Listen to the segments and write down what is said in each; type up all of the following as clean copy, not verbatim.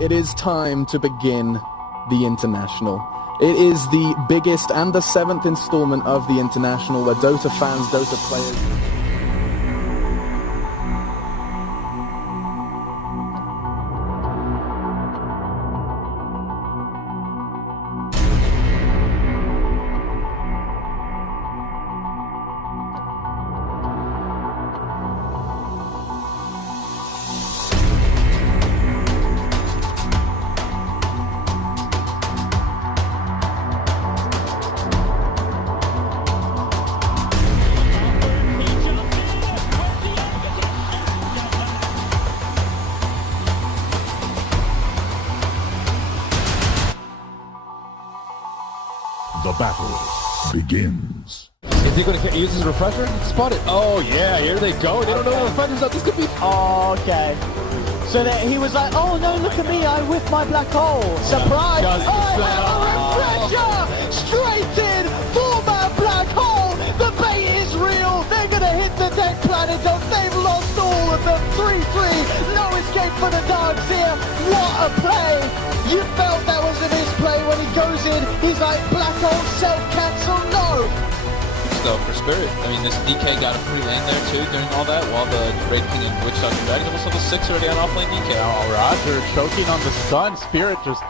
It is time to begin the International. It is the biggest and the 7th installment of the International where Dota fans, Dota players... The battle begins. Is he going to use his refresher? Spot it. Oh, yeah, here they go. They don't know the refresher's up. This could be... Oh, okay. So that he was like, oh, no, look at me. I whiffed my black hole. Surprise. I have a refresher. Straight in. 4-man black hole. The bait is real. They're going to hit the deck planet. They've lost all of them. 3-3. No escape for the dogs here. What a play. You felt that was in his play when he goes in. He's like, black hole, self-cancel, no. Though for Spirit, I mean, this DK got a free lane there too, doing all that, while the Raid King and Witch Doctor Dragon almost have a 6 already on offlane DK. Oh, Roger choking on the stun. Spirit just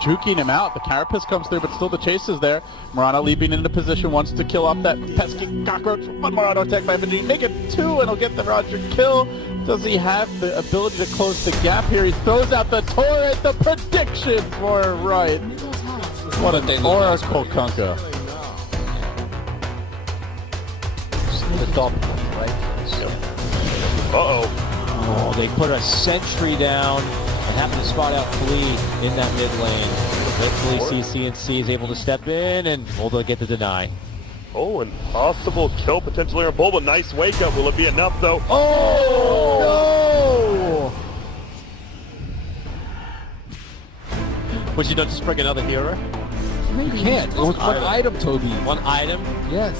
juking him out. The Carapace comes through, but still the chase is there. Murano leaping into position, wants to kill off that pesky cockroach. One more auto attack by Veggie. Make it 2, and he'll get the Roger kill. Does he have the ability to close the gap here? He throws out the turret. The prediction for right. What a day. Or a Kolkunka. The top, right? Yep. Oh, they put a sentry down and happen to spot out Flea in that mid lane. Hopefully CNC is able to step in and will get the deny. Oh, and possible kill potentially on Bulba. Nice wake up. Will it be enough though? Oh! No! Would you not just bring another hero? You can't. It was one item, Toby. One item? Yes.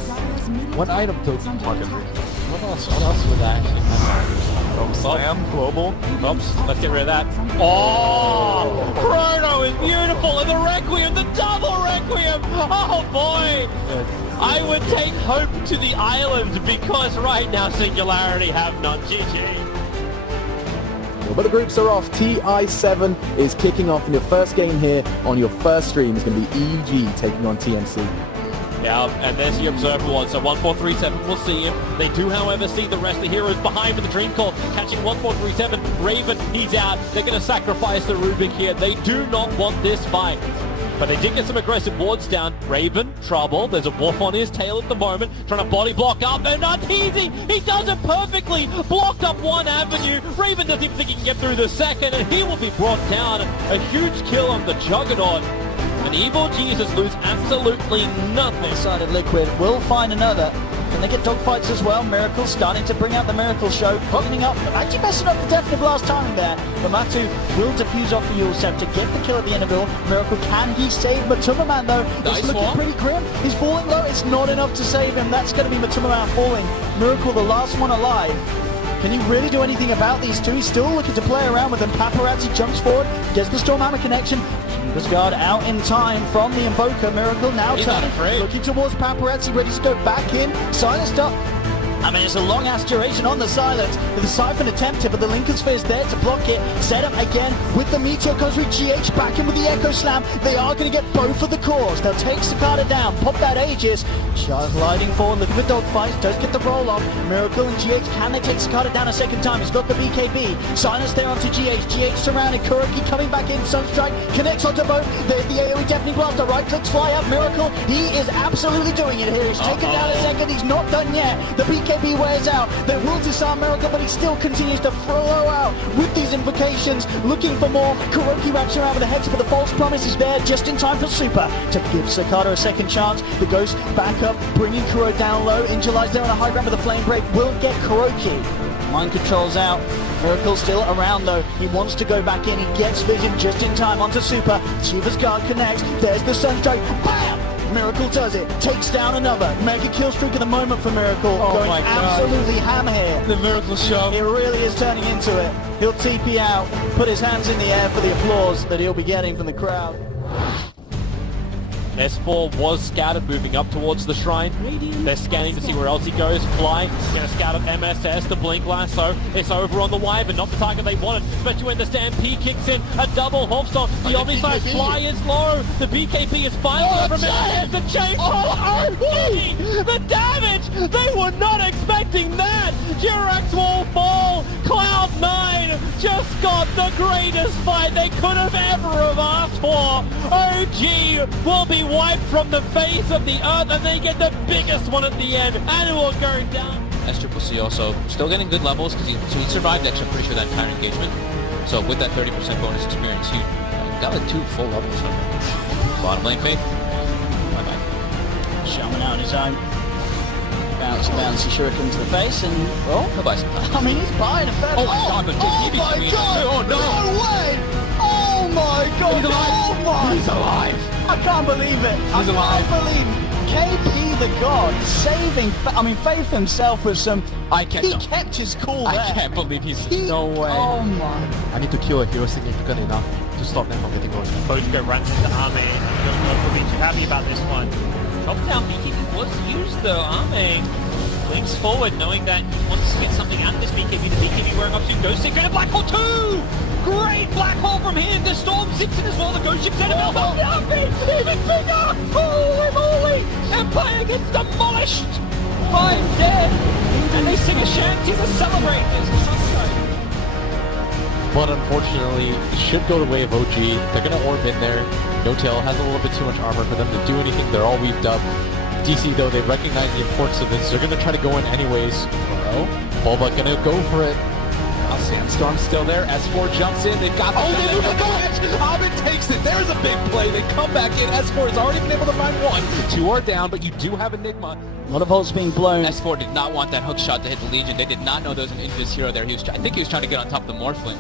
One item, Toby. What else would that actually happen? Slam, global. Oops, let's get rid of that. Oh! Chrono is beautiful, and the Requiem, the double Requiem! Oh boy! I would take hope to the island because right now Singularity have none. GG. But the groups are off. TI7 is kicking off in your first game here on your first stream. It's going to be EG taking on TNC. Yeah, and there's the Observer one, so 1437 will see him. They do, however, see the rest of the heroes behind with the Dream Call, catching 1437. Raven, he's out. They're going to sacrifice the Rubik here. They do not want this fight. But they did get some aggressive wards down. Raven, trouble. There's a wolf on his tail at the moment, trying to body block up. They're not easy. He does it perfectly. Blocked up one avenue. Raven doesn't even think he can get through the second, and he will be brought down. A huge kill on the Juggernaut. And Evil Jesus lose absolutely nothing. Side of Liquid will find another. Can they get dogfights as well? Miracle starting to bring out the Miracle Show. Cleaning up, actually messing up the Deafening Blast timing there. But Matu will defuse off the Yule Scepter, get the kill at the end of it all. Miracle, can he save Matuma Man though? Nice it's looking one. pretty grim. He's falling low. It's not enough to save him. That's going to be Matuma Man falling. Miracle, the last one alive. Can he really do anything about these two? He's still looking to play around with them. Paparazzi jumps forward, gets the Stormhammer connection. Shivas Guard out in time from the Invoker. Miracle now turning, looking towards Paparazzi, ready to go back in. Silenced up. I mean, it's a long-ass duration on the silence. The Siphon attempted, but the Lincoln Sphere is there to block it. Set up again with the Meteor comes with GH back in with the Echo Slam. They are going to get both of the cores. They'll take Cicada down, pop that Aegis. Just gliding forward, looking for dogfights, does get the roll off. Miracle and GH, can they take Cicada down a second time? He's got the BKB. Silence there onto GH. GH surrounded. Kuroki coming back in. Sunstrike connects onto both. There's the AoE Deafening Blaster. Right clicks fly up. Miracle, he is absolutely doing it here. He's taken down a second. He's not done yet. The BKB wears out. They will disarm Miracle, but he still continues to flow out with these invocations, looking for more. Kuroki wraps around with a hex, but the false promise is there just in time for Super to give Cicada a second chance. The Ghost back up, bringing Kuro down low. Injulize there on a high ground with a flame break will get Kuroki. Mind controls out. Miracle still around though. He wants to go back in. He gets vision just in time onto Super. Shiva's Guard connects. There's the Sunstrike. Bam! Miracle does it. Takes down another. Mega kill streak at the moment for Miracle. Going my God. absolutely ham here. The Miracle Show. It really is turning into it. He'll TP out, put his hands in the air for the applause that he'll be getting from the crowd. S4 was scouted moving up towards the shrine. They're scanning to see where else he goes. Fly, gonna scout at MSS, the blink lasso. It's over on the Wyvern, not the target they wanted, especially when the Stampede kicks in. A double Hofstock. The Omniside Fly is low. The BKB is finally over MSS. The chase. The damage! They were not expecting that! Jirax will fall. Cloud9 just got the greatest fight they could have ever have asked for. OG will be wiped from the face of the earth, and they get the biggest one at the end, and it will go down. SCCC also still getting good levels because he survived actually, I'm pretty sure, that entire engagement. So with that 30% bonus experience, he got like 2 full levels from it. Bottom lane Faith. Bye-bye. Shaman out on his own. Bouncy shuriken to the face, and well, Bye-bye. I mean, he's buying a fair. Oh my God, but oh my God! Oh no! No way! Oh my God! He's alive! Oh my! He's alive! I can't believe it! He's alive! I can't believe KP the God saving. I mean, Faith himself was some. He kept his cool there. I can't believe he's No way. Oh my! I need to kill a hero significant enough to stop them from getting going. Both go runs into Arme. I don't know if we'll be too happy about this one. Drop down BKB was used though. Arme links forward knowing that he wants to get something out of this BKB. The BKB wearing up soon. Ghost Stick and a Black Hole 2! Great Black Hole from him. The Storm zips in as well. The Ghost Ship's out of elbow. The Arme even bigger! Holy moly! Empire gets demolished! 5 dead! And they sing a shanty to celebrate this. But unfortunately, it should go the way of OG. They're going to orb in there. No Tail has a little bit too much armor for them to do anything. They're all weaved up. DC, though, they recognize the importance of this. They're going to try to go in anyways. Bulba going to go for it. Now Sandstorm's still there. S4 jumps in. They've got the they do the match. Abed takes it. There's a big play. They come back in. S4 has already been able to find 1. 2 are down, but you do have Enigma. A lot of holes being blown. S4 did not want that hook shot to hit the Legion. They did not know there was an Invis hero there. I think he was trying to get on top of the Morphling.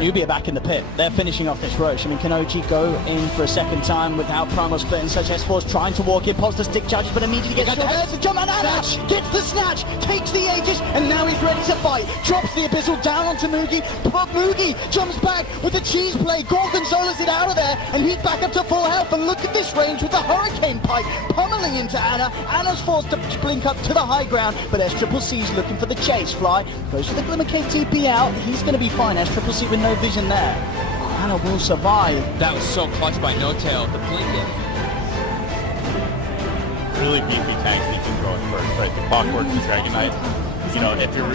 Nubia back in the pit. They're finishing off this Roche. I mean, can OG go in for a second time without promo split and such? S4's trying to walk in, pops the stick charges, but immediately gets shot. There's the jump, and Anna gets the snatch, takes the Aegis, and now he's ready to fight. Drops the Abyssal down onto Mugi, but Mugi jumps back with the cheese play. Gorgonzola's it out of there, and he's back up to full health. And look at this range with the Hurricane Pipe pummeling into Anna. Anna's forced to blink up to the high ground, but SCCC's looking for the chase. Fly goes for the Glimmer KTP out. He's going to be fine. SCCC with no vision there. Anna will survive. That was so clutch by No Tail. The blink in. Really beefy tanks that you can throw in first, right? The Clockwork and the Dragon Knight. You know, if you're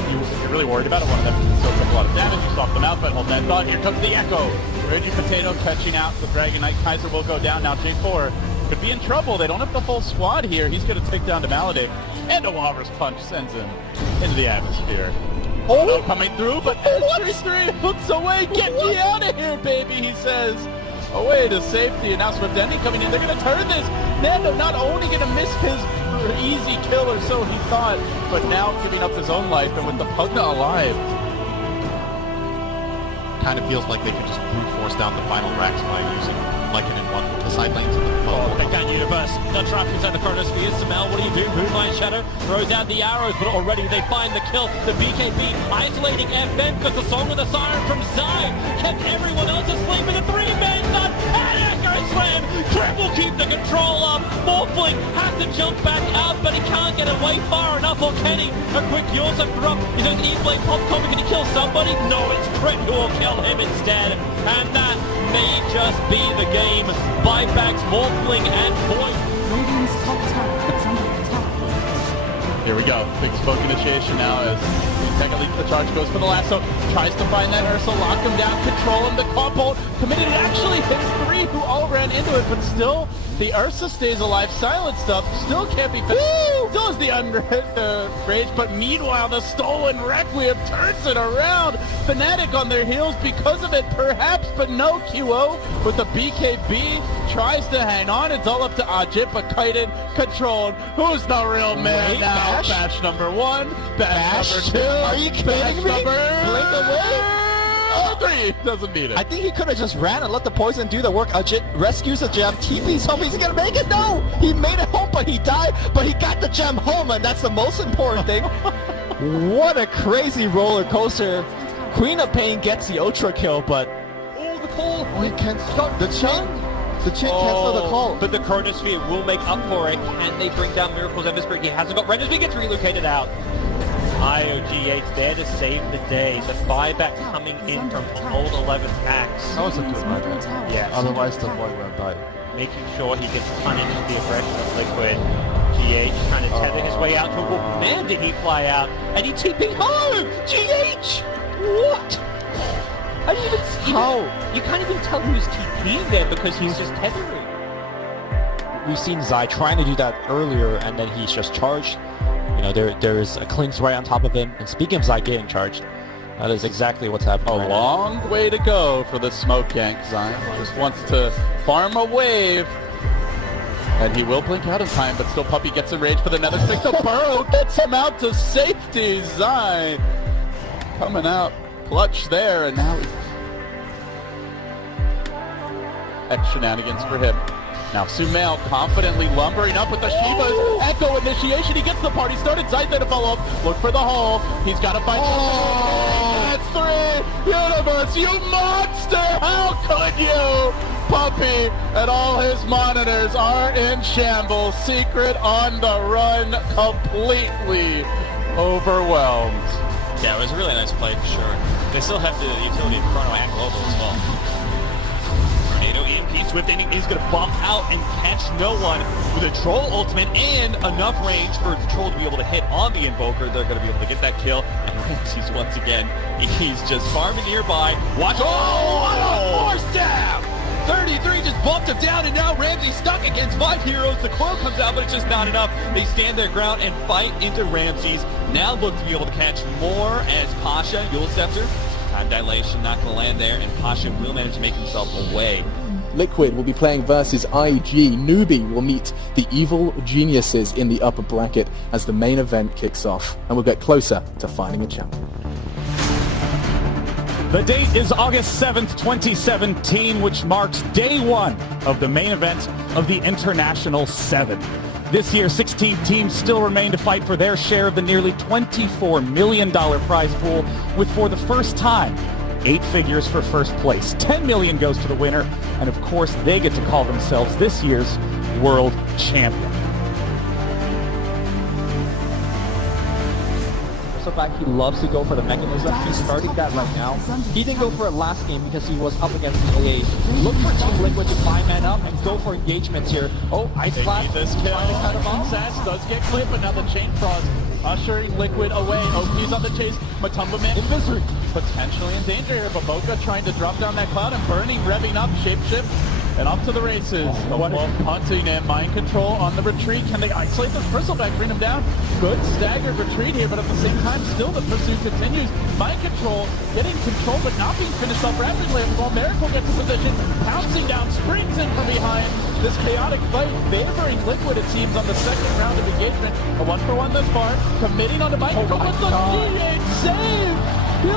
really worried about it, one of them can still take a lot of damage. You stop them out, but hold that thought. Here comes the Echo. Reggie Potato catching out the Dragon Knight. Kaiser will go down now. J4 could be in trouble. They don't have the full squad here. He's going to take down the Maledict. And a Walrus Punch sends him into the atmosphere. Oh, coming through, but S33 hooks away. Get me out of here, baby, he says. Away to safety, and now Swiftending coming in. They're going to turn this. Nando not only going to miss his easy kill, or so he thought, but now giving up his own life, and with the Pugna alive. Kind of feels like they could just brute force down the final racks by using Lycan in 1 with the side lanes. Big Bang Universe, the trap inside the chronosphere. Samel, what do you do? Moonlight Shadow throws out the arrows, but already they find the kill. The BKB isolating FM because the Song of the Siren from Zai kept everyone else asleep in the 3-man stun. And Echo Slam! Trip will keep the control up. Morphling has to jump back out, but he can't get away far enough. Or can he? A quick Yawsome drop. He says E-Blade pop coming. Can he kill somebody? No, it's Crit who will kill him instead. And that may just be the game. Buybacks, Morphling, and Void. Radiant's top tower is under attack. Here we go. Big smoke initiation now as Teka leads the charge, goes for the lasso, tries to find that Ursa, lock him down, control him, the combo committed. It actually hits 3 who all ran into it, but still the Ursa stays alive. Silent stuff still can't be finished. Still is the rage, but meanwhile the stolen Requiem turns it around. Fnatic on their heels because of it, perhaps, but no. QO with the BKB tries to hang on. It's all up to Ajit, but Kaiden controlled. Who's the real man now? Bash number 1, Bash number 2. Are you kidding me? Blink away. R3 doesn't need it. I think he could have just ran and let the poison do the work. Ajit rescues the gem. TP's home. He's gonna make it. No, he made it home, but he died. But he got the gem home, and that's the most important thing. What a crazy roller coaster. Queen of Pain gets the ultra kill, but Oh, the call. he can't stop the chain. The chain cancel the call. But the Chronosphere will make up for it. Can they bring down Miracle's Embersphere? He hasn't got Rendersby gets relocated out. IOGH there to save the day. The buyback coming in from Old 11th Axe. That was a good Middle one. tower. Yes. Otherwise, the boy would have died. Making sure he gets punished for the aggression of Liquid. GH trying to tether his way out to a wolf. Man, did he fly out. And he TP'd home! GH! What? I didn't even see How? that. You can't even tell who's TP'ing there because he's just tethering. We've seen Zai trying to do that earlier, and then he's just charged. You know, there is a Clinkz right on top of him. And speaking of Zai getting charged, that is exactly what's happening A right now. long way to go for the smoke gank. Zion just wants to farm a wave. And he will blink out in time, but still Puppey gets enraged for the nether stick. The burrow gets him out to safety. Zion coming out clutch there, and now X shenanigans for him. Now Sumail confidently lumbering up with the Shivas. Echo initiation. He gets the party started. Zai's there to follow up. Look for the hole. He's got to fight. That's 3. Universe, you monster! How could you? Puppey and all his monitors are in shambles. Secret on the run, completely overwhelmed. Yeah, it was a really nice play for sure. They still have the utility of Chrono and Global as well. Tornado EMP Swifting is going to bump out and catch no one with a Troll ultimate and enough range for the Troll to be able to hit on the Invoker. They're going to be able to get that kill. And Ramses once again, he's just farming nearby. Watch. Oh, what a force down! 33 just bumped him down, and now Ramsey stuck against 5 heroes. The coil comes out, but it's just not enough. They stand their ground and fight into Ramses. Now look to be able to catch more as Pasha, Yule Scepter. Time dilation not going to land there, and Pasha will manage to make himself away. Liquid will be playing versus IG. Newbie will meet the Evil Geniuses in the upper bracket as the main event kicks off, and we'll get closer to finding a champion. The date is August 7th, 2017, which marks day 1 of the main event of the International 7. This year, 16 teams still remain to fight for their share of the nearly $24 million prize pool, with for the first time, 8 figures for first place. $10 million goes to the winner, and of course, they get to call themselves this year's world champion. Back, he loves to go for the mechanism. He's starting that right now. He didn't go for it last game because he was up against the AA. Look for Team Liquid to 5-man up and go for engagements here. Oh, Ice Blast This kill. trying to cut him off. Sass does get clipped, but now the Chain Frost ushering Liquid away. OP's on the chase. Matumba Man Invisory. potentially in danger here, but Boca trying to drop down that cloud and burning, revving up, shapeshift, and off to the races. The Wolf hunting and mind control on the retreat. Can they isolate this Bristleback, bring him down? Good staggered retreat here, but at the same time, still the pursuit continues. Mind control, getting control, but not being finished off rapidly. While Miracle gets in position, pouncing down, springs in from behind. This chaotic fight favoring Liquid, it seems, on the second round of engagement. A 1-for-1 thus far, committing on the mind control with the G8 save! Huge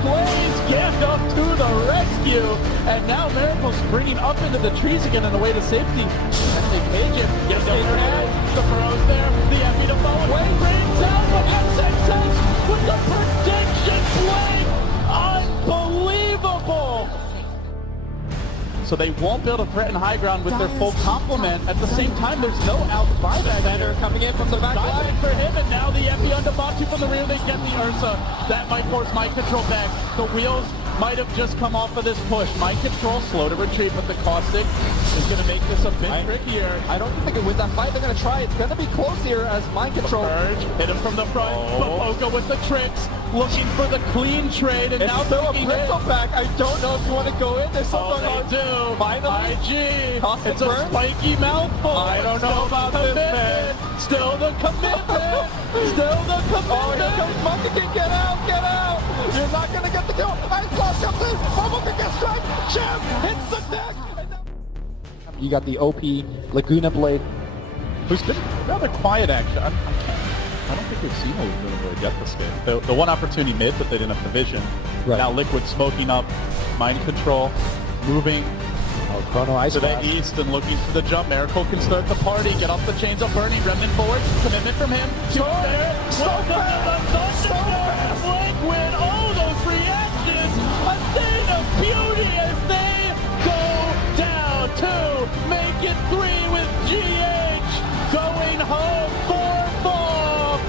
plays, Gandalf to the rescue, and now Miracle's springing up into the trees again on the way to safety. And they cage him. Yes, they can. The Burrow's there. The Effie to follow. Way brings out the SXS with the prediction play. Unbelievable. So they won't be able to threaten high ground with their full complement. At the same time, there's no out buyback. Better coming in from the back line. For him, and now the Effie on Batu from the rear. They get the Ursa. That might force Mind Control back. The wheels might have just come off of this push. Mind Control slow to retreat, but the Caustic is going to make this a bit trickier. I don't think they can win that fight. They're going to try. It's going to be close here as Mind Control. Urge, hit him from the front. Boca with the tricks, looking for the clean trade, and It's now still a Bristleback. I don't know if you want to go in. There's something they on. do. Finally. IG. Caustic It's a burn. spiky mouthful. I don't know about this, man. Still the commitment. Still the commitment. Oh, here comes Monkey King. Get out, get out. You're not going to get the kill. Ice Blast comes in. Monkey King gets struck. Jam hits the deck. You got the OP Laguna Blade. Who's been rather quiet, actually. I don't think we've seen Laguna Blade yet this game. The one opportunity mid, but they didn't have the vision. Now Liquid smoking up, mind control, moving Chrono Ice to the east and looking for the jump. Miracle can start the party, get off the chains of Bernie, Remnant forward, commitment from him. Liquid, oh, those reactions, a thing of beauty as they go down to make it 3 with GH going home 4-4.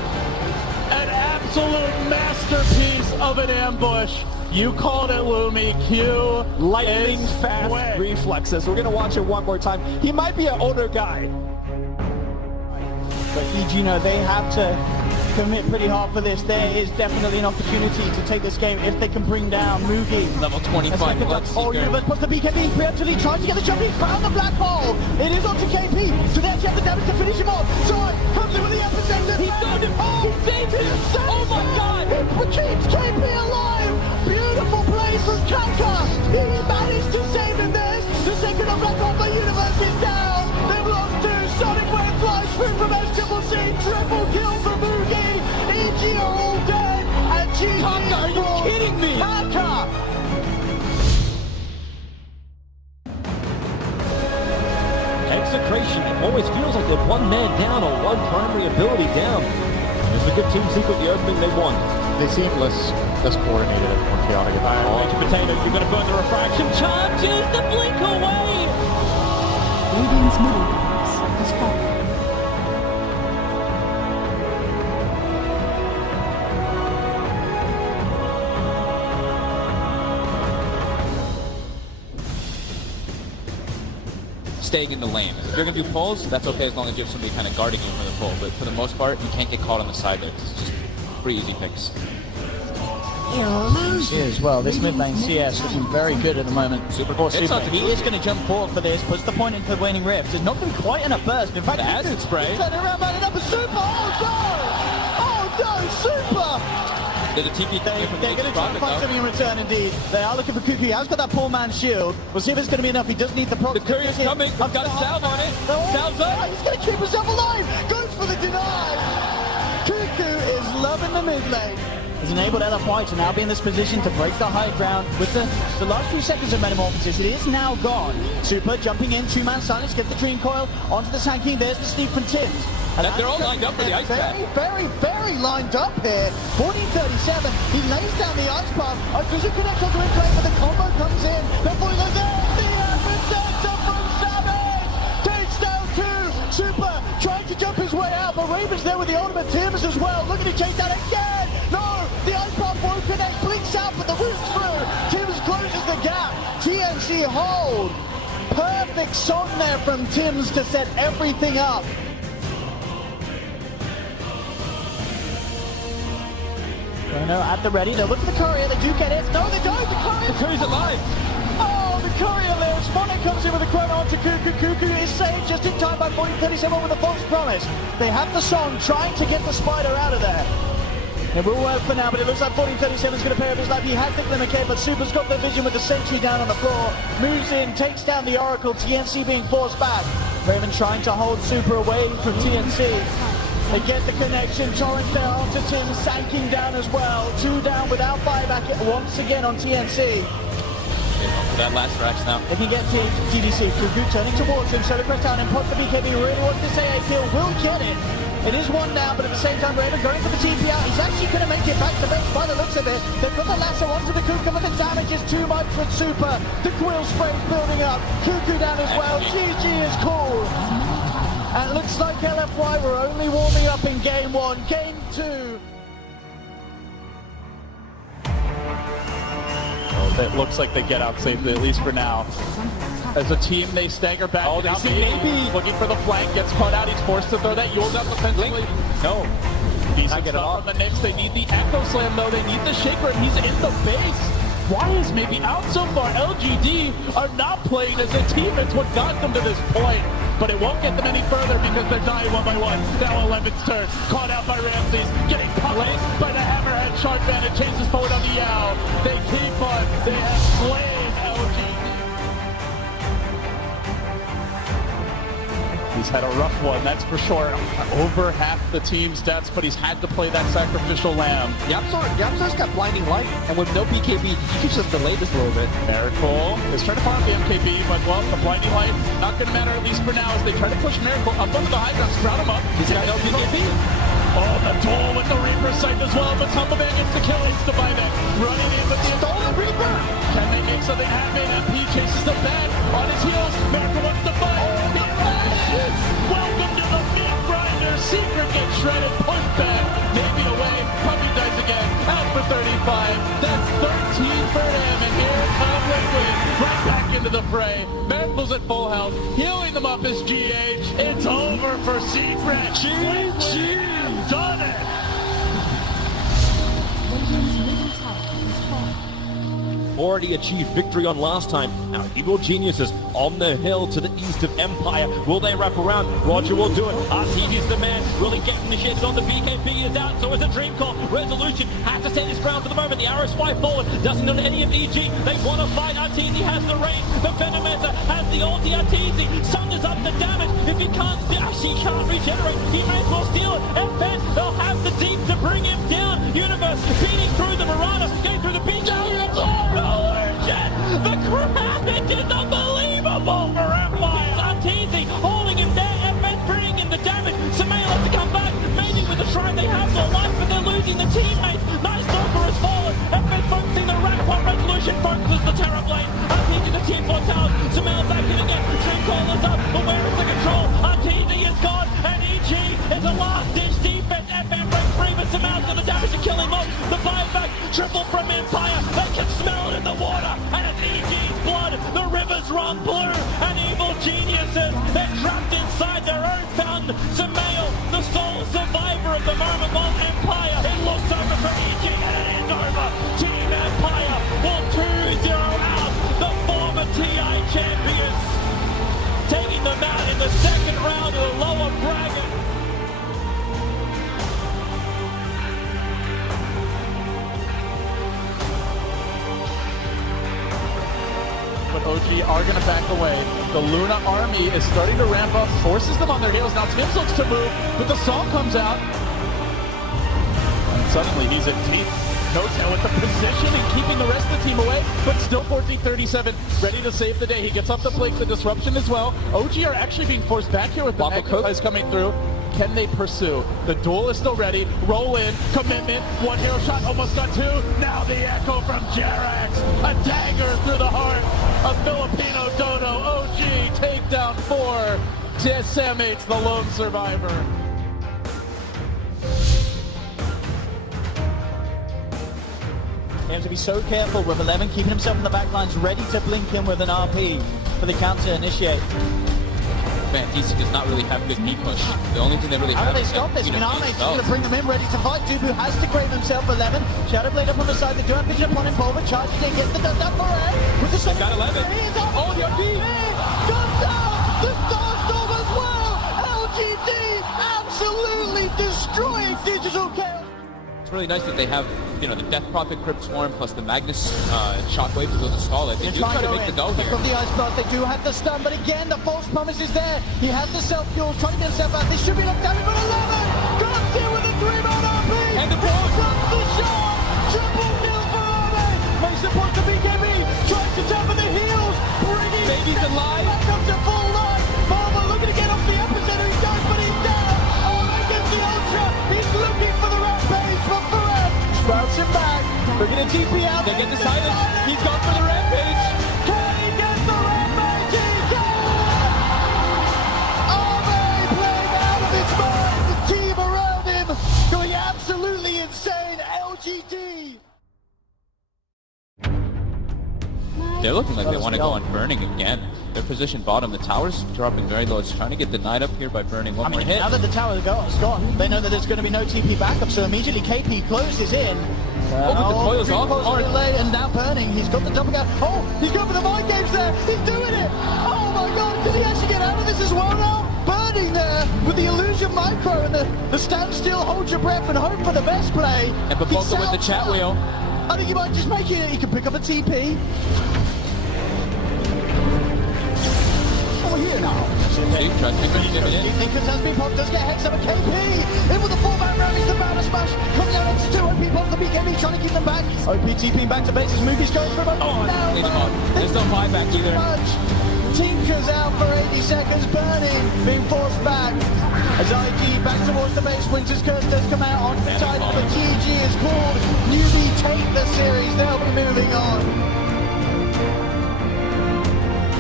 An absolute masterpiece of an ambush. You called it, Lumi. Q. Lightning fast reflexes. We're going to watch it one more time. He might be an older guy. But EG, they have to commit pretty hard for this. There is definitely an opportunity to take this game if they can bring down Mugi. Level 25. Oh, Universe puts the BKB preemptively, trying to get the jump. He's found the black hole. It is onto KP. So they actually have the damage to finish him off. Soren comes in with the epicenter. He found him. He saved him. Oh my God. It keeps KP alive. Beautiful play from Kanka. He managed to save him this. The second of black hole by Universe is down. They've lost 2. Sonic Wave flies through from SCC. Triple kill for Mugi. EG are all dead. And GG. Kanka, are you kidding me? Kanka. Execration, it always feels like they're one man down or one primary ability down. It's a good team sequence, the opening they won. They seem less coordinated and more chaotic at the Major Potato, you're going to burn the refraction. Charges the blink away! Radiant's middle barracks has fallen. Staying in the lane. If you're going to do pulls, that's okay as long as you have somebody kind of guarding you from the pull. But for the most part, you can't get caught on the side there. It's just pretty easy picks. As well, this mid lane CS looking very good at the moment. Super cool. He is going to jump forward for this, puts the point into the waning rift. It's not going to be quite in a burst. In fact, the acid spray. Turn around, lining up a super. Oh no, super. There's a TP They're going to try to find something in return, indeed. They are looking for Kuku. He has got that poor man's shield. We'll see if it's going to be enough. He does need the proc. The courier's coming. I've got a salve on it. Salve's up. He's going to keep himself alive. Goes for the deny. Kuku is loving the mid lane. He's enabled Ella White to now be in this position to break the high ground with the last few seconds of Metamorphosis. It is now gone. Super jumping in, 2-man silence, get the Dream Coil onto the Sanking. There's the Steve from Tims. They're all lined up for the ice path. Very lined up here. 1437. He lays down the ice path. Doesn't connect onto his play, but the combo comes in. Before he goes there, the epicenter from Savage takes down 2. Super trying to jump his way out, but Raven's there with the ultimate. Tims as well, looking to chase down again. No, the ice path won't connect. Blinks out, but the root's through. Tims closes the gap. TNC hold. Perfect song there from Tims to set everything up. No, at the ready. They look for the courier. They do get it. No, they don't. The courier's alive. Oh, the courier lives. Mono comes in with a chrono onto Kuku. Kuku is saved just in time by 1437 with a false promise. They have the song trying to get the spider out of there. It will work for now, but it looks like 1437 is going to pay off his life. He had the glimmer K, but Super's got the vision with the sentry down on the floor. Moves in, takes down the Oracle. TNC being forced back. Raven trying to hold Super away from TNC. They get the connection. Torrent there onto Tim, sanking down as well. 2 down without buyback once again on TNC. For that last Rax now. They can get TDC. Kuku turning towards him. Solar Crest down and put the BKB. Really wants to say a kill. Will get it. It is 1 down, but at the same time, Raven going for the TP out. He's actually going to make it back to bench by the looks of it. They've got the lasso onto the Kuku, but the damage is too much for Super. The Quill spray building up. Kuku down as well. GG is cool. And it looks like LFY were only warming up in game 1. Game 2. It looks like they get out safely, at least for now. As a team, they stagger back. Oh, they see maybe. Looking for the flank, gets caught out. He's forced to throw that Yule up defensively. No. Decent stuff from the Knicks. They need the Echo Slam, though. They need the Shaker, and he's in the base. Why is maybe out so far? LGD are not playing as a team. It's what got them to this point. But it won't get them any further because they're dying 1 by 1. Now 11's turn. Caught out by Ramses. Getting pummeled by the Hammerhead. Shark Bandit chases forward on the Yao. They keep on. They have slain LGD. He's had a rough one, that's for sure. Over half the team's deaths, but he's had to play that sacrificial lamb. Yamsor's got blinding light, and with no BKB, he can just delay this a little bit. Miracle is trying to farm the MKB, but well, the blinding light not going to matter at least for now as they try to push Miracle up onto the high ground, sprout him up. He's got no BKB. Oh, the duel with the Reaper sight as well, but Tumbleman gets the kill, it's the buyback. Running in with the stolen Reaper. Can they make something happen? MP chases the back on his heels. Miracle wants to fight. Oh, the flashes. Welcome to the meat grinder. Secret gets shredded, pushed back. Maybe away. Puppy dies again. Out for 35. That's 13 for him. And here comes Liquid. Right back into the fray. Miracle's at full health. Healing them up is GH. It's over for Secret. GG. Done it. Radiant's middle tower is falling. Already achieved victory on last time. Now Evil Geniuses on the hill to the east of Empire. Will they wrap around? Roger will do it. RTG's the man, really getting initiated on the BKB is out, so is a Dream Call. Resolution has to stand his ground for the moment. The arrows fly forward, doesn't know any of EG. They want to fight. RTG has the range. The Venomancer has the ulti. RTG sunders up the damage. If he can't, actually can't regenerate, he may as well steal it. FN, they'll have the deep to bring him down. Universe beating through the Marauders, getting through the beach. The crowd, it is unbelievable for Empire. Arteezy holding him there. FN's bringing in the damage. Samaya has to come back. Maybe with the shrine they have no life, but they're losing the teammates. Nice Stalker has fallen. FN's focusing the rack point. Resolution focuses the Terror Blade. Arteezy the team 4 towers. Samaya back in again. Dream Call is up, but where is the control? Arteezy is gone, and EG is a last-ditch defense. FN breaks free, but Samaya's got the damage to kill him off. The buyback, triple from Empire. They can smell it in the water, and it's EG's blood. The rivers run blue, and Evil Geniuses, they're trapped inside their own fountain. Samael, the sole survivor of the moment, while Empire, it looks over for EG, and it is over. Team Empire will 2-0 out the former TI champions, taking them out in the second round of the lower bracket. But OG are going to back away. The Luna army is starting to ramp up, forces them on their heels. Now Tims looks to move, but the song comes out. And suddenly he's in deep. No-tail with the position and keeping the rest of the team away, but still 14-37, ready to save the day. He gets up the flank, the disruption as well. OG are actually being forced back here with the Magnifies coming through. Can they pursue? The duel is still ready. Roll in, commitment, one hero shot, almost got 2. Now the echo from Jerax. A dagger through the heart of Filipino Dodo. OG takedown 4. TSMH, the lone survivor. He has to be so careful with 11 keeping himself in the back lines, ready to blink in with an RP for the counter initiate. Man, DC does not really have good knee push. The only thing they really How have do they is stop this? Miname is going to bring them in, ready to fight. Dubu has to grab himself 11. Shadowblade up on the side. They do have vision upon him. Pulver charge. They get the done up for Ed. With the got 11. Oh, the RP. Guns out. The Starstorm as well. LGD absolutely destroying Digital Chaos. It's really nice that they have, you know, the Death Prophet Crypt Swarm plus the Magnus Shockwave to go to stall it. They do try to make the go here. They've got the Ice Blast, they do have the stun, but again, the false promise is there. He has the self-fuel, trying to get himself out. They should be locked down, but 11! Guns in with a 3-man RP! And the ball! Comes the shot! Triple kill for Arme! Makes the point to BKB, tries to jump at the heels, bringing Baby's alive! Back up to full life! Barber looking to get off the epicenter, he goes, but he's down! Arme gets the Ultra, he's looking for the rampage, but Farad sprouts him back, bringing a TP out. They get the silence, he's gone for the rampage! Can he get the rampage? He's done! Arme playing out of his mind, the team around him going absolutely insane, LGD! They're looking like they want to go on burning again. They're positioned bottom. The tower's dropping very low. It's trying to get denied up here by burning. One more hit. Now that the tower is gone, they know that there's going to be no TP backup, so immediately KP closes in. But the coil is off. And now burning. He's got the double gun. Oh, he's going for the mind games there. He's doing it. Oh my god, did he actually get out of this as well now? Burning there with the illusion micro and the standstill, hold your breath and hope for the best play. And Baboka with the chat wheel. I think he might just make it. He can pick up a TP. Over here now. Dude, tries to make it in. Thinkers has been popped, does get heads up a KP. In with the 4-man ramming the banner smash. Comes out into 2 OP pops the BKB trying to keep them back. OP TPing back to base as Movies going for about now. Lead him on. There's no buyback either. Tinker's out for 80 seconds, Burning being forced back. As IG back towards the base, Winter's Curse does come out on the title, but GG is called. Newbie take the series, they'll be moving on.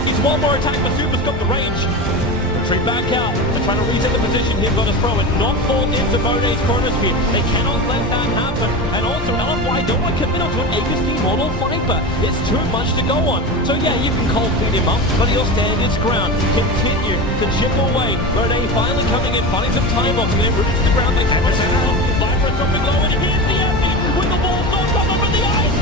He's one more attack, but Super's got the range. Retreat back out. They're trying to reset the position here, got to throw it, not fall into Monet's chronosphere. They cannot let that happen. And also, LFY don't want to commit to an Aegis Mortal Viper. It's too much to go on. So yeah, you can cold feed him up, but he'll stand his ground. Continue to chip away. Monet finally coming in, finding some time off, and then rooted to the ground. They can't return it off. Viper dropping low, and here's the empty with the ball not come up in the ice.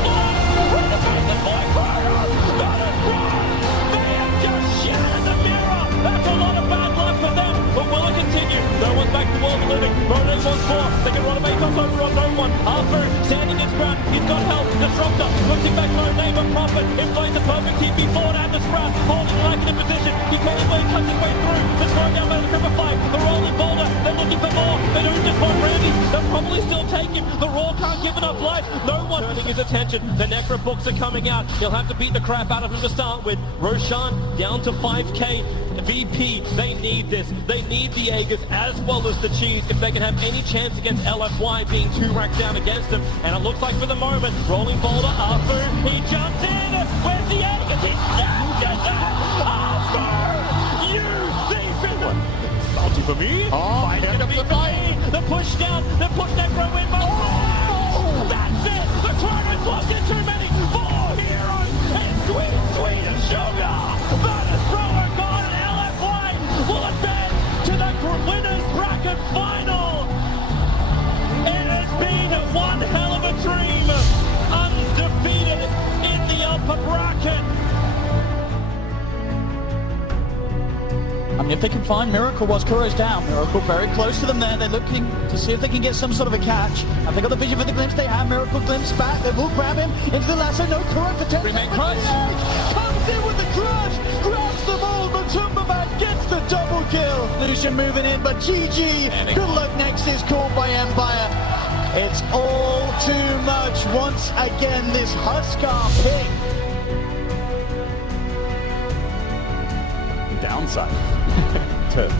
Right the face of Boy Cryer. Not a cross. They have just shattered the mirror. That's a lot of bad luck for them, but will it continue? No one's back to world living. Monet wants more. They can run away, comes over on no one. Arthur standing his ground. He's got help. Disruptor looking back Monet, but Prophet inflates the perfect TP forward and the scrap. Holding like in a position. He can't even cut his way through. The slowing down by the Cripper 5. The rolling boulder. They're looking for more. They don't just want Randy's. They'll probably still take him. The Raw can't give enough life. No one turning his attention. The Necro books are coming out. He'll have to beat the crap out of him to start with. Roshan down to 5k. VP, they need this. They need the Aegis as well as the cheese if they can have any chance against LFY being 2 racks down against them. And it looks like for the moment, rolling boulder, Arthur, he jumps in. Where's the Aegis? He snapped it! Arthur! You thief! Salty for me? Oh, Gonna be me. The push down, the push Necro in, but that's it! The tournament's locked in too many. 4 heroes and sweet and sugar! That is thrower gone. Will advance to the winners bracket final. It has been one hell of a dream, undefeated in the upper bracket. I mean, if they can find Miracle whilst Kuro's down, Miracle very close to them there. They're looking to see if they can get some sort of a catch. Have they got the vision for the glimpse? They have Miracle glimpse back. They will grab him into the lasso. No Kuro for 10 Remain seconds. Comes in with the crush, grabs the ball, but Tumberman gets the double kill. Lucian moving in, but GG. Good luck next is called by Empire. It's all too much once again, this Huskar pick. Downside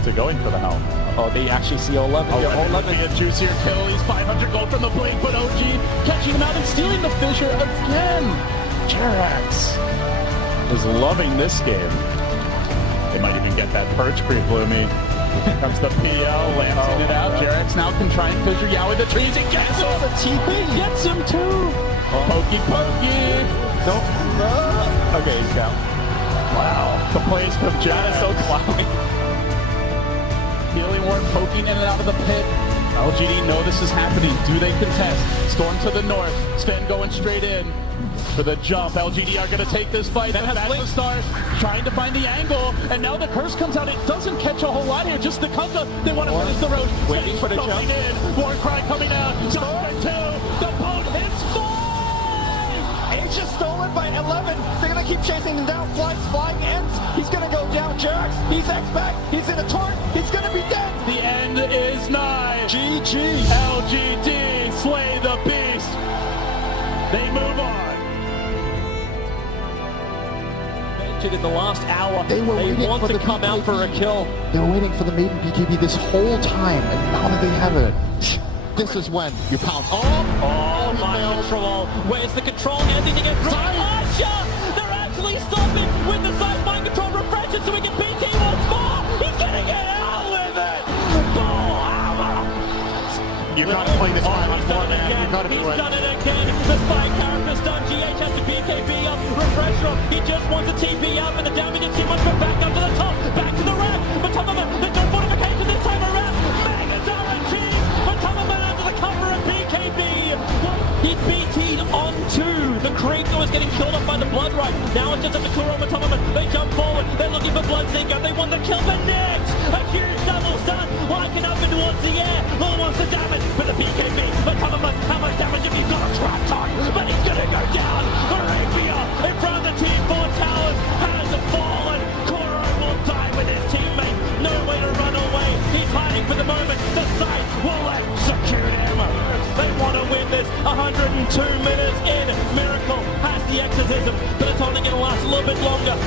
to going for the helm. Oh, they actually see 11. Oh, Yeah, and it'll be a juicier kill. He's 500 gold from the blink, but OG catching him out and stealing the fissure again. Jerax is loving this game. They might even get that perch creep, Bloomy. Here comes the PL, lancing it out. Jerax now can try and fissure Yowie the trees. He gets him. The TP Gets him too. Pokey. Okay, he's down. Wow. The plays from Jana so cloudy. Healing Ward poking in and out of the pit. LGD know this is happening. Do they contest? Storm to the north. Sven going straight in for the jump. LGD are going to take this fight. That's the start. Trying to find the angle. And now the curse comes out. It doesn't catch a whole lot here. Just the Kunkka. They want to finish the road. Waiting for the jump. In. Warcry coming out. Jump 2. The boat hits 5. It's just stolen by 11. They're going to keep chasing him down. Flights, flying ends. He's going to go down. Jerax, he's X-back. He's in a torrent. He's going to be dead. The end is nigh. GG. LGD slay the beast. They move on. In the last hour, They were waiting want for to the come out for a kill. They were waiting for the maiden BKB this whole time, and now that they have it, this is when you pounce. Oh, my control. Where's the control? Ending to get right. Asha! They're actually stopping with the side mind control refreshes so we can beat T once more. He's gonna get out with it. Ball hammer. You gotta play this one on four, man. You gotta do He's it. done it again. The spy character's done. GH has to BKB up. Refresher. He just wants a TP up, and the damage is too much. But back up to the top. Back to the rack. But top of it, there's no fortification this time around. Mega RNG. But top of it under the cover of BKB. He BT'd onto the creep that was getting killed off by the Blood Rite. Now it's just at the Kuro Matomaman. They jump forward. They're looking for Bloodseeker. They want the kill, but next, a huge double stun. Liking up and towards the air. Law wants the damage for the BKB. But Matomaman, how much damage have you got? A trap time. But he's gonna go down. Arabia in front of the T4 towers has fallen. Kuro will die with his teammate. No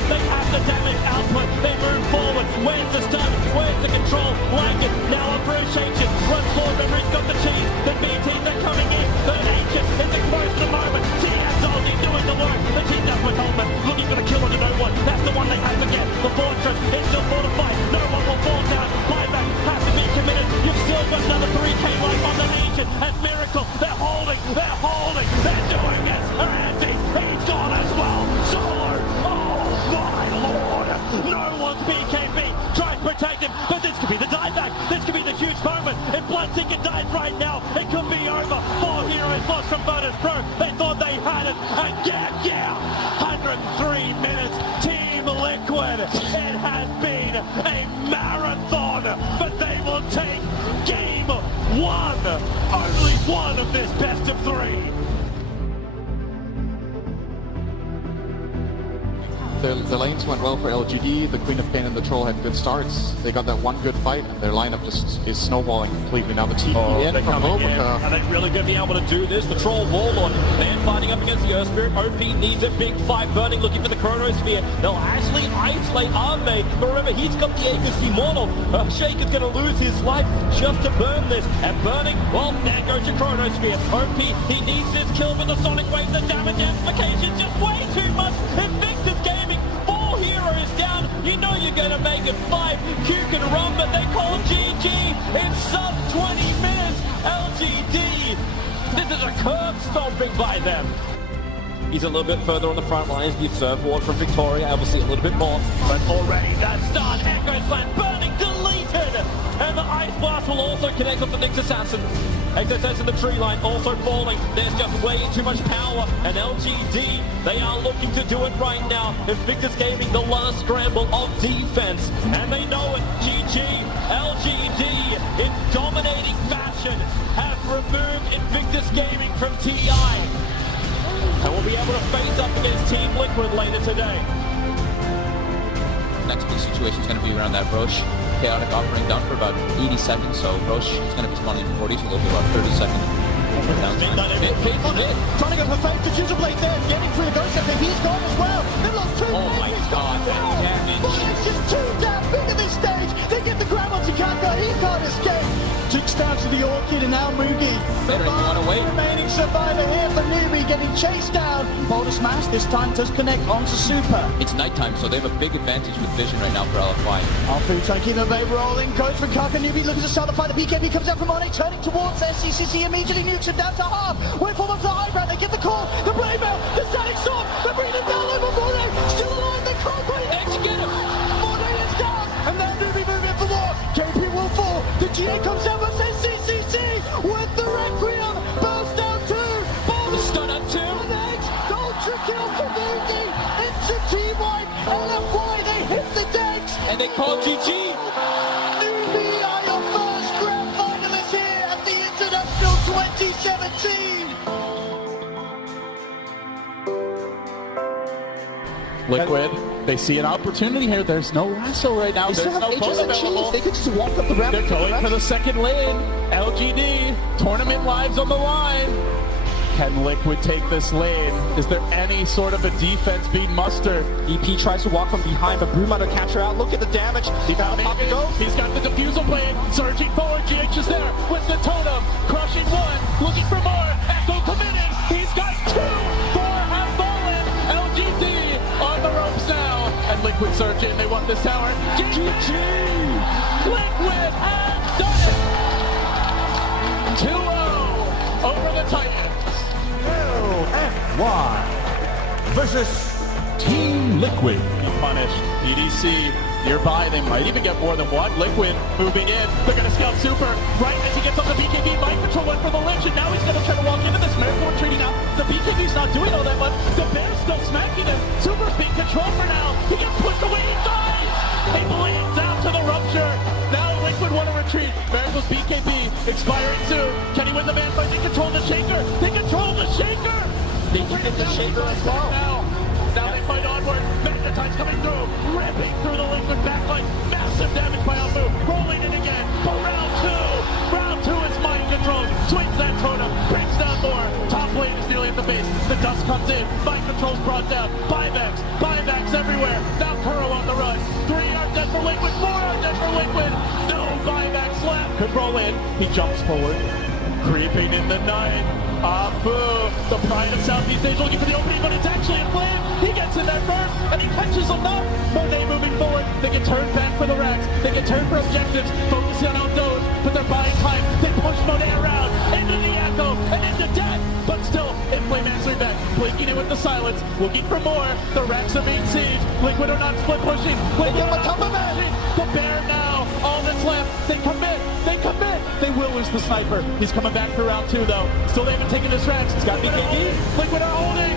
They have the damage output. They move forward. Where's the stun? Where's the control? Like it. Now appreciation. Runs forward. Memory's got the cheese. The BTs are coming in. The ancient is exposed for the moment. CS only doing the work. The team does with Holman. Looking for the kill under no one. That's the one they have to get. The fortress is still fortified. No one will fall down. Buyback has to be committed. You've still got another 3k life on the ancient. As Miracle. They're holding. They're holding. They're doing it. Randy. He's gone as well. Solo. Oh my lord. No one's BKB. Try and protect him. But this could be the dieback. This could be the huge moment. If Bloodseeker dies right now, it could be over. 4 heroes lost from Virtus Pro. They thought they had it. Again, yeah. 103 minutes. Team Liquid. It has been a marathon. But they will take game 1. Only one of this best of 3. The lanes went well for LGD. The Queen of Pain and the Troll had good starts. They got that one good fight, and their lineup just is snowballing completely. Now the TP in from home. Are they really going to be able to do this? The Troll Warlord, they're fighting up against the Earth Spirit. OP needs a big fight. Burning looking for the Chronosphere. They'll actually isolate Arme. But remember, he's got the Aegis Immortal. Shaker's going to lose his life just to burn this. And Burning, well, there goes your Chronosphere. OP, he needs this kill with the Sonic Wave. The damage amplification just way too much. Invictus Gaming, 4 heroes down. You know you're going to make it 5. Q can run, but they call GG in sub 20 minutes. LGD, this is a curb stomping by them. He's a little bit further on the front lines. The Observe Ward from Victoria, obviously a little bit more. But already that start, Echo Slam, Burning deleted. And the Ice Blast will also connect with the Nyx Assassin. XSS in the tree line also falling. There's just way too much power. And LGD, they are looking to do it right now. Invictus Gaming, the last scramble of defense. And they know it. GG, LGD, in dominating fashion, have removed Invictus Gaming from TI. And we'll be able to face up against Team Liquid later today. Next big situation is going to be around that Roche chaotic offering down for about 80 seconds, so Roche is going to be spawning in 40, so they'll be about 30 seconds. Trying to go for fake to Juicer Blade there, getting through the ghost after he's gone as well. They've lost 2 Oh my god, that damage. But it's just too damn big at this stage. They get the grab onto Kaka, he can't escape. Ticks down to the Orchid and now Mugi. Better if you want to wait. Remaining survivor here for Newbie, getting chased down. Boulder Smash this time does connect onto Super. It's nighttime, so they have a big advantage with vision right now for LFY. Alfu trying to keep the wave rolling. Goes for Kaka. Newbie looking to start the fight. The BKB comes out from on it, turning towards SCCC. Immediately nukes him down to half. Wait for them to the high ground. They get the call. The Blade Mail. The Static Storm. They're bringing him down over Mornay. Still alive. They can't bring him. Let's get him. Mornay is down. And then Newbie moving for more. KP will fall. The GA comes out with SCCC with the Requiem. Burst down 2. The stun up 2. The ultra kill for Mugi. Into team wipe. LFY. They hit the decks. And they call GG. Newbie are your first grand finalists here at the International 2017. Liquid, they see an opportunity here. There's no wrestle right now. There's no phone available. They could just walk up the ramp. They're going for the second lane. LGD, tournament lives on the line. Can Liquid take this lane? Is there any sort of a defense being mustered? EP tries to walk from behind, but Broom to catch her out. Look at the damage. He got He's got the defusal blade. Surging forward. GH is there with the totem. Crushing 1. Looking for more. Echo committed. He's got 2. 4 have fallen. LGD on the ropes now. And Liquid surge in. They want this tower. GG! Liquid has done it! 2-0 over the Titans. LFY versus Team Liquid. Punished. EDC nearby. They might even get more than one. Liquid moving in. They're going to scout Super. Right as he gets up the BKB. Mind Control went for the Lynch, and now he's going to try to walk into this. Miracle retreating out. The BKB's not doing all that much. The Bear's still smacking him. Super's being controlled for now. He gets pushed away. He dies. He bleeds out to the rupture. Now Liquid want to retreat. Miracle's BKB expiring soon. Can he win the man fight? They control the Shaker. They control the Shaker. They can get the Shaker as well. Now they fight onward. Magnetine's coming through. Ripping through the Liquid backline. Massive damage by Alfu. Rolling it again. For round 2. Round 2 is mind control. Swings that totem. Brings down more. Top lane is nearly at the base. The dust comes in. Mind control's brought down. Buybacks Traps everywhere. Now Kuro on the run. 3 are dead for Liquid. 4 are dead for Liquid. No buyback slap. Could roll in. He jumps forward. Creeping in the night. Afu, the pride of Southeast Asia, looking for the opening, but it's actually in flame. He gets in there first, and he catches them up. Monet moving forward. They get turned back for the racks. They get turned for objectives, focusing on those, but they're buying time. They push Monet around, into the echo, and into death. But still, in flame answering back, blinking in with the silence, looking for more. The racks are being sieged. Liquid are not split pushing. Liquid are not split pushing. The bear now, all that's left. They commit. They commit. They will lose the sniper. He's coming back for round 2, though. Still, they haven't taken this ranch. He's got BKB. Liquid are holding.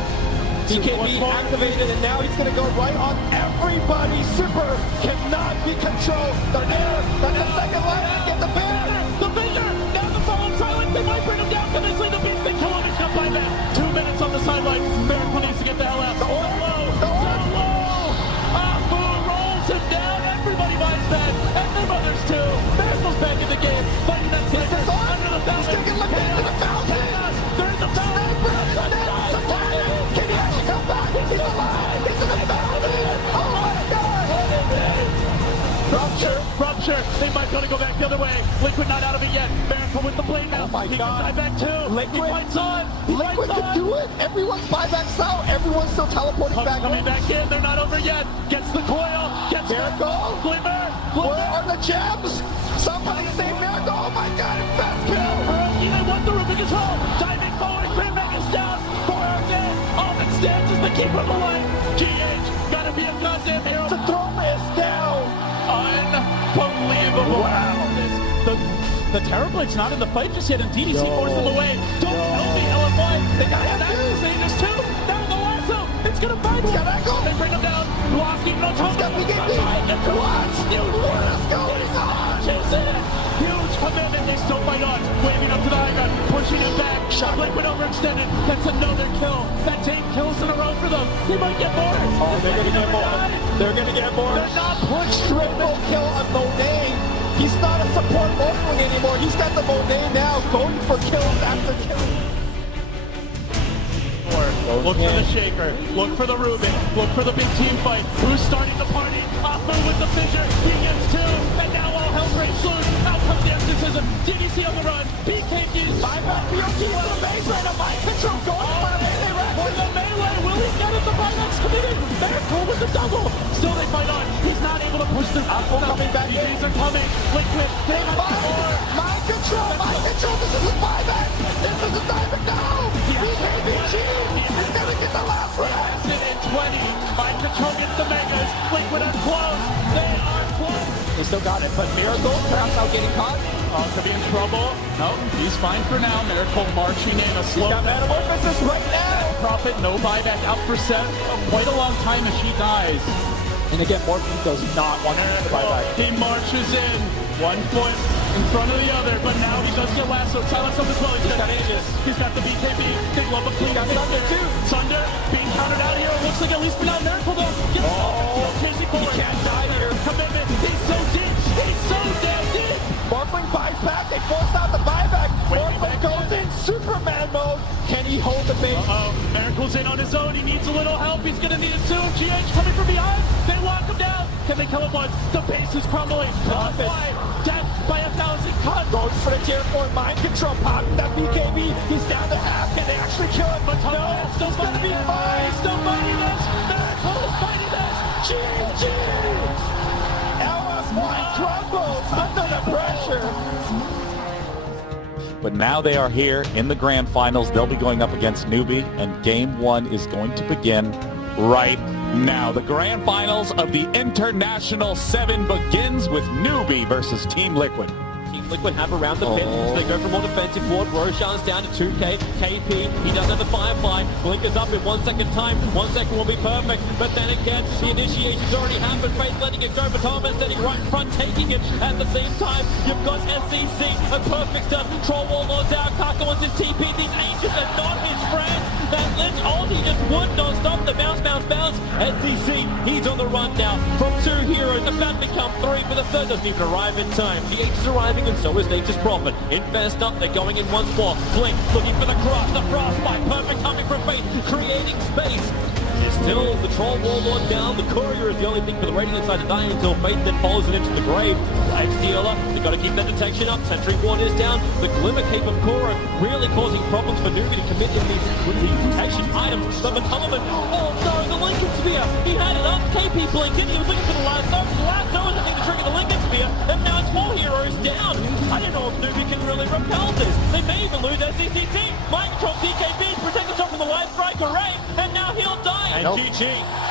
BKB activated, and now he's going to go right on everybody. Super cannot be controlled. They're there. That's the second line. Get the bear. The Vision. Now the fallen silent. They might bring him down. Can they slay the beast? They kill him. He's got buyback. 2 minutes on the sideline. Miracle needs to get the hell out. Down low. Afu rolls him down. Everybody buys that. And their mothers too. Miracle's back in the game. Fighting that sniper under the fountain. He's going to get lifted into the fountain. They're in the fountain. Can he actually come back? He's alive. He's in the fountain. Oh my God. Rupture. They might want to go back the other way. Liquid not out of it yet. Miracle with the blade now. Oh my he God. can die back too. Liquid. He fights on. Liquid can do it. Everyone's buybacks out. Everyone's still teleporting back coming in. back in. They're not over yet. Gets the coil. Gets Miracle. Glimmer. Where are the gems? Somebody save Miracle. Oh my God. Fast kill. He they want the Rubik as well. Diving forward. Grimmack is down. 4 are dead. All that stands is the keeper of the light. GH. Gotta be a goddamn hero. To throw this down. Unbelievable. Wow. The Terrorblade's not in the fight just yet, and DDC forced them away. Don't tell me, LFY. They got him back. There's 2. Now the lasso. It's gonna fight. He's got echo. They bring him down. Blocking no time. He's got BKB. What is going on? Huge commitment. They still fight on. Waving up to the high ground. Pushing it back. Shot Liquid overextended. That's another kill. That's 8 kills in a row for them. They might get more. Oh, they're gonna get more. They're gonna get more. They're not pushed. Triple kill on Monet. He's not a support Morphling anymore. He's got the Monet now, going for kills after kills. Look for the Shaker. Look for the Rubik. Look for the big team fight. Who's starting the party? Afu with the Fissure. He gets 2. And now all hell breaks loose. Out comes the exorcism. DDC on the run. BKB's buyback. BOT to the base right now. Mind control going for the melee rack. For the melee. Will he get it? The buyback's committed. Miracle with the double. Still they fight on. He's not able to push through. Afu coming back in. DDs are coming. Liquid. They might more. Mind control. Mind control. This is his buyback. This is his diamond now. BKBG. He's gonna get the last rack. In 20. Mind control gets the megas. Liquid are close. They are close. They still got it, but Miracle perhaps out getting caught. Could be in trouble. No, he's fine for now. Miracle marching in a slow. He's got Metamorphosis right now. Prophet, no buyback, out for Seth. Quite a long time as she dies. And again, Morphling does not want to the buyback. He marches in. 1 foot in front of the other, but now he does get lassoed. Silence up as well. He's got Aegis. He's got the BKB. They love a clean. He's got Sunder too. Sunder being countered out here. It looks like at least for now Miracle though. Chasing forward. He can't die here. Commitment. He's so deep. He's so damn deep. Morphling buys back. They force out the buyback. Morphling goes in Superman mode. Can he hold the base? Miracle's in on his own. He needs a little help. He's going to need it too. GH coming from behind. They lock him down. Can they kill him once? The base is crumbling. Death by 1,000 cuts. Going for the tier 4 mind control. Popping that BKB. He's down to half. Can they actually kill him? But no, still he's going to be fine. He's still fighting this. Miracle is fighting this. GG. LFY crumbles under the pressure. But now they are here in the grand finals. They'll be going up against Newbie, and game 1 is going to begin right now. The grand finals of the International 7 begins with Newbie versus Team Liquid. Team Liquid have around the pit, so they go for more defensive forward. Roshan's down to 2k. KP, he does have the Firefly. Blinker's up in 1 second time. 1 second will be perfect. But then again, the initiation's already happened. Faith letting it go, but Thomas standing right in front, taking it. At the same time, you've got SCC, a perfect start. Troll Warlord's out. Kaka wants his TP. These ancients are not his friends. That Lynch ulti just would not stop the bounce. SCC, he's on the run now. From 2 heroes, about to become 3, but the third doesn't even arrive in time. The H is arriving, and so is Nature's Prophet. Invest up, they're going in once more. Blink, looking for the cross, the frostbite. Perfect timing from Faith, creating space. This Still, the Troll Warlord down. The Courier is the only thing for the Radiant side to die until Fate then follows it into the grave. X-Dealer, they've got to keep that detection up. Sentry Ward is down. The Glimmer Cape of Korra really causing problems for Nubi to commit in with these detection items. The Matumaman, oh no, the Lincoln Spear. He had it up. KP blinked in. He was looking for the lasso. The lasso is the thing to trigger the Lincoln Spear. And now it's 4 heroes down. I don't know if Nubi can really repel this. They may even lose SCCC. Mind control DKB to protect himself from the Light Strike Array. And now he'll die. And GG.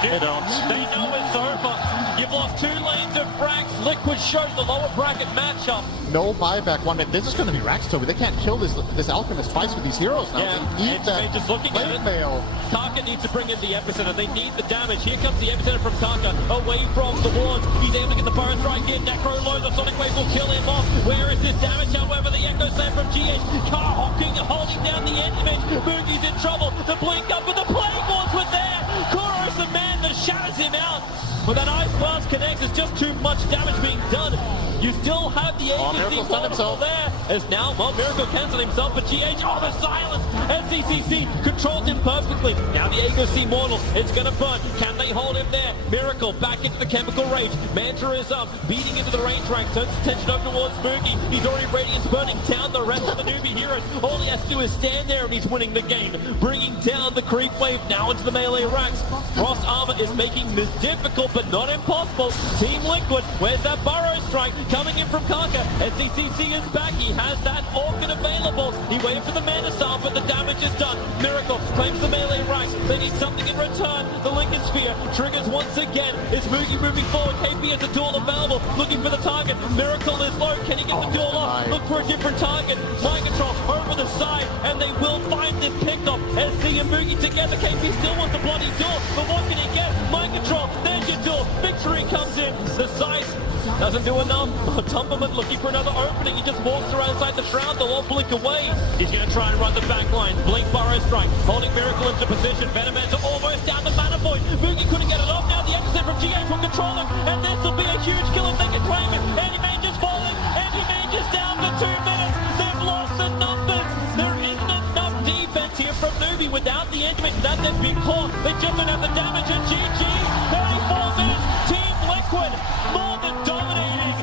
They know it's over. You've lost 2 lanes of frags. Liquid shows the lower bracket matchup. No buyback one. This is going to be Rax, Toby. They can't kill this Alchemist twice with these heroes now. Yeah, they need that just looking at it. Mail. Kaka needs to bring in the epicenter. They need the damage. Here comes the epicenter from Kaka. Away from the wards. He's able to get the burst strike in. Necro low. The Sonic Wave will kill him off. Where is this damage? However, the Echo Slam from GH. Car holding down the end image. Moogie's in trouble. The blink up, but the Plague Wards were there. Kuro's the man that shatters him out. But that Ice Blast connects. It's just too much damage being done. You still have the agency waterfall there. As now, Miracle cancelled himself, but GH, the silence. SCCC controls him perfectly. Now the Aegis Mortal is going to burn. Can they hold him there? Miracle back into the chemical rage. Mantra is up, beating into the range track. Turns attention over towards Moogie. He's already Radiance burning down the rest of the newbie heroes. All he has to do is stand there and he's winning the game. Bringing down the creep wave now into the melee racks. Frost Armor is making this difficult, but not impossible. Team Liquid, where's that Burrow Strike? Coming in from Kaka. SCCC is back. He has that Orchid available. He waited for the Mana Star, but the damage is done. Miracle claims the melee right. They need something in return. The Lincoln Sphere triggers once again. Is Moogie moving forward? KP has a duel available. Looking for the target. Miracle is low. Can he get the duel off? Look for a different target. Mind Control over the side, and they will find this picked off. SC and Moogie together. KP still wants the bloody duel, but what can he get? Mind Control. There's your duel. Victory comes in. The size doesn't do enough. Tumberman looking for another opening. He just walks around inside the shroud. They'll all blink away. He's going to try and run the back line. Blink Burrow Strike. Holding Miracle into position. Venomancer almost down the Mana Void. Moogie couldn't get it off. Now the exit from GH will control him. And this will be a huge kill if they can claim it. Anti-Mage is falling. Anti-Mage is down for 2 minutes. They've lost the numbers. There isn't enough defense here from Newbie without the Anti-Mage. That they've been caught. They just don't have the damage. And GG. 34 minutes. Team Liquid. More than dominating.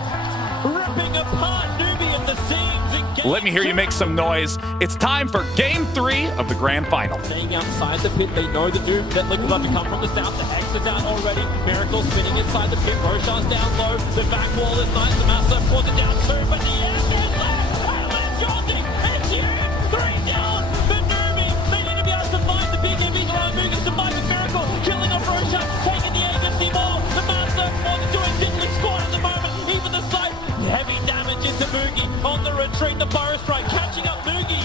Ripping apart Newbie at the seams. Let me hear you make some noise. It's time for Game 3 of the Grand Final. Staying outside the pit, they know the noob that Liquid love to come from the south. The X is out already. Miracle spinning inside the pit. Roshan's down low. The back wall is nice. The Master pulls it down too, but the end is left. And it's Jordan. And it's huge. 3 down. The Newbie. They need to be able to survive the big MVs around Moogie. Surviving Miracle. Killing off Roshan. Taking the agency ball. The Master is doing diddly squad at the moment. Even the side. Heavy damage into Moogie. On the retreat, the Burrow Strike catching up Moogie.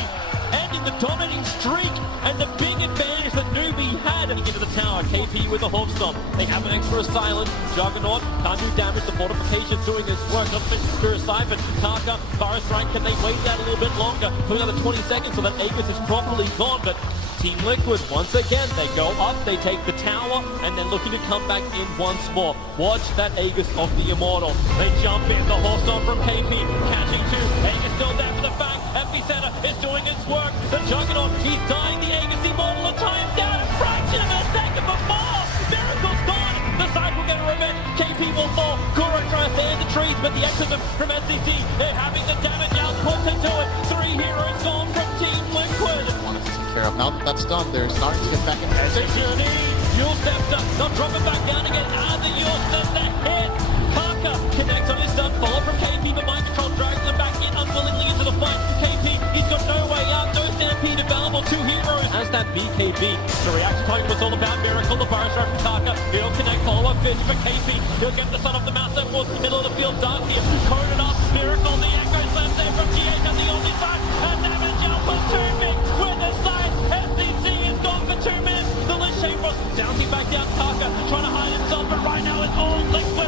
Ending the dominating streak. And the big advantage that Newbie had. And into the tower. KP with the Hawk Stomp. They have an extra silent. Juggernaut can't do damage. The fortification's doing this work. Not finished Spirit Siphon. Kaka, Burrow Strike. Can they wait that a little bit longer? For another 20 seconds so that Aegis is properly gone. But Team Liquid, once again, they go up, they take the tower, and they're looking to come back in once more. Watch that Aegis of the Immortal. They jump in, the horse on from KP, catching 2. Aegis still there for the fang. Epicenter is doing its work. The Juggernaut, he's dying. The Aegis Immortal, and time down a fraction of a second before. Miracle's gone. The side will get a revenge. KP will fall. Kuro tries to end the trees, but the exorcism from SCC, they're having the damage output to do it. 3 heroes gone from Team Liquid. Now that that's done, they're starting to get back in position. Yule steps up, not dropping back down again. The Yule does the hit. Kaka connects on his stun, follow from KP, but Mind Control drags them back in unwillingly into the fight. KP, he's got no way out, no stampede available. 2 heroes as that BKB. The reaction time was all about Miracle, the Burrow Strike from Kaka. He'll connect, follow up fish for KP. He'll get the son of the mouse that was in the middle of the field. Dark here, coded up. Miracle, the Echo Slam there from GH on the only side. And damage out was too big with the side. SCC is gone for 2 minutes. The Lich Chamber bouncing back down. Kaka trying to hide himself, but right now it's all Liquid.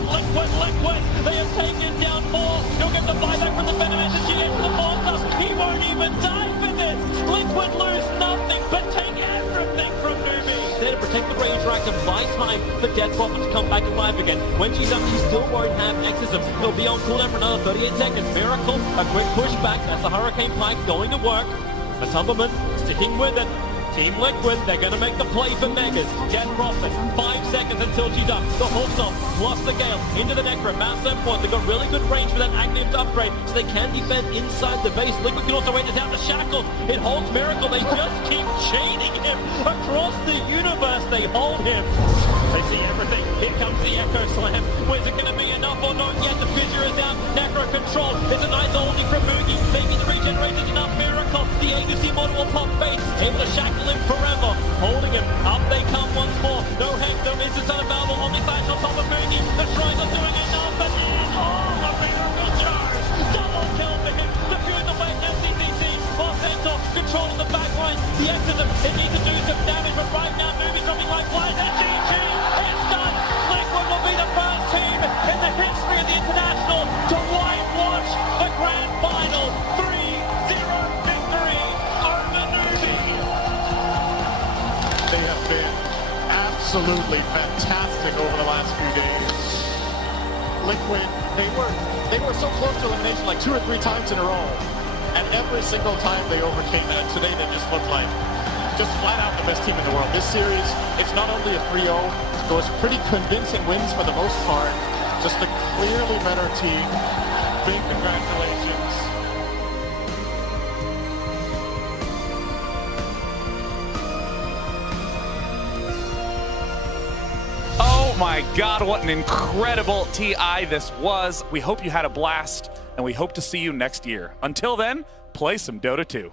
They have taken down 4. He'll get the buyback from the Venomancer. GH the monster. He won't even die for this. Liquid lose nothing, but take everything from Newbie. Instead of protect the range rack and buy time for Death Prophet to come back alive again. When she's up, she still won't have Exorcism. He'll be on cooldown for another 38 seconds. Miracle, a quick push back. That's the Hurricane Pike going to work. A Tumberman sticking with it. Team Liquid, they're going to make the play for Megas. Get Profit. 5 seconds until she's up. The hook's off, plus the Gale into the Necro. Massive point. They've got really good range for that active upgrade, so they can defend inside the base. Liquid can also range us out the shackles. It holds Miracle. They just keep chaining him across the universe. They hold him. They see everything. Here comes the Echo Slam. Where's it going to be enough or not yet? The Fissure is out. Necro control. It's a nice oldie from Moogie. Maybe the regeneration is enough. Miracle. The ADC model will pop face. Able to shackle him forever. Holding him. Up they come once more. No Hexo. Instance unavailable. Omni Flash on top of Moogie. The Shrines are doing enough. But a miracle charge. Double kill for him. Defuse away MCCC. Centaur controlling the back line. The Exodus. It needs to do some damage. But right now, Moogie's dropping like flies. And GG. It's done. Liquid will be the first team in the history of the International to whitewash the grand final. 3-0 victory over Newbie. They have been absolutely fantastic over the last few days. Liquid, they were so close to elimination like 2 or 3 times in a row. And every single time they overcame it. And today they just looked like just flat out the best team in the world. This series, it's not only a 3-0, those pretty convincing wins for the most part. Just a clearly better team. Big congratulations. Oh my God, what an incredible TI this was. We hope you had a blast, and we hope to see you next year. Until then, play some Dota 2.